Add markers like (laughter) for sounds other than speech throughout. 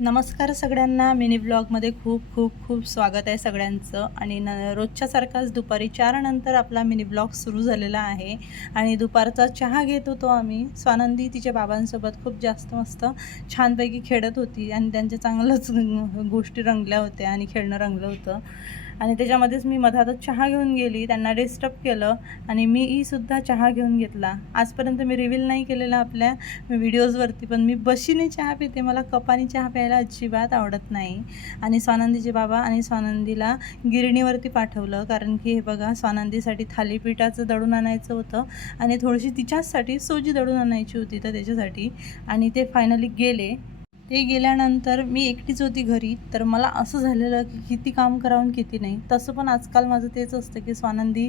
नमस्कार सगळ्यांना. मिनी ब्लॉगमध्ये खूप खूप खूप स्वागत आहे सगळ्यांचं. आणि न रोजच्यासारखाच दुपारी चार नंतर आपला मिनी ब्लॉग सुरू झालेला आहे. आणि दुपारचा चहा घेत होतो आम्ही. स्वानंदी तिच्या बाबांसोबत खूप जास्त मस्त छानपैकी खेळत होती. आणि त्यांच्या चांगलंच (laughs) गोष्टी रंगल्या होत्या आणि खेळणं रंगलं होतं. आणि त्याच्यामध्येच मी मधातच चहा घेऊन गेली. त्यांना डिस्टर्ब केलं. आणि मी सुद्धा चहा घेऊन घेतला. आजपर्यंत मी रिव्हील नाही केलेला आपल्या व्हिडिओजवरती पण मी बशीने चहा पिते. मला कपाने चहा प्यायला अजिबात आवडत नाही. आणि स्वानंदीचे बाबा आणि स्वानंदीला गिरणीवरती पाठवलं. कारण की हे बघा स्वानंदीसाठी थालीपीठाचं दळून आणायचं होतं. आणि थोडीशी तिच्याचसाठी सोजी दळून आणायची होती तर त्याच्यासाठी. आणि ते फायनली गेले. ते गेल्यानंतर मी एकटीच होती घरी. तर मला असं झालेलं की किती काम करावं किती नाही. तसं पण आजकाल माझं तेच असतं की स्वानंदी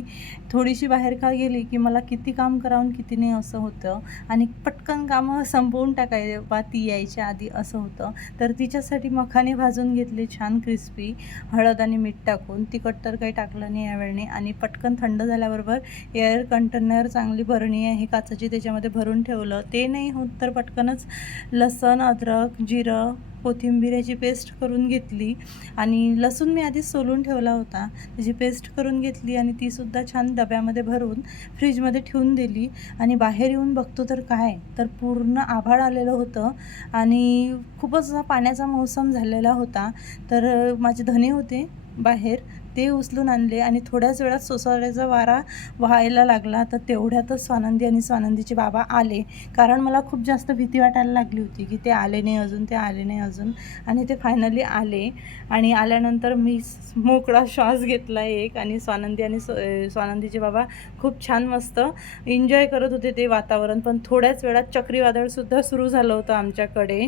थोडीशी बाहेर का गेली की मला किती काम करावं किती नाही असं होतं. आणि पटकन कामं संपवून टाकाय बा ती यायच्या आधी असं होतं. तर तिच्यासाठी मखाने भाजून घेतले छान क्रिस्पी हळद आणि मीठ टाकून. तिखट तर काही टाकलं नाही यावेळेने. आणि पटकन थंड झाल्याबरोबर एअर कंटेनर चांगली भरणी आहे. काचाची त्याच्यामध्ये भरून ठेवलं. ते नाही होत तर पटकनच लसण अद्रक जिरं कोथिंबीराची पेस्ट करून घेतली आणि लसूण मी आधीच सोलून ठेवला होता. त्याची पेस्ट करून घेतली आणि तीसुद्धा छान डब्यामध्ये भरून फ्रीजमध्ये ठेवून दिली. आणि बाहेर येऊन बघतो तर काय? तर पूर्ण आभाळ आलेलं होतं आणि खूपच पाण्याचा मौसम झालेला होता. तर माझे धने होते. बाहेर ते उचलून आणले आणि थोड्याच वेळात सोसाट्याचा वारा व्हायला लागला. तर तेवढ्यातच स्वानंदी आणि स्वानंदीचे बाबा आले. कारण मला खूप जास्त भीती वाटायला लागली होती की ते आले नाही अजून ते आले नाही अजून. आणि ते फायनली आले. आणि आल्यानंतर मी मोकळा श्वास घेतला एक आणि स्वानंदी आणि स्व स्वानंदीचे बाबा खूप छान मस्त एन्जॉय करत होते ते वातावरण. पण थोड्याच वेळात चक्रीवादळसुद्धा सुरू झालं होतं आमच्याकडे.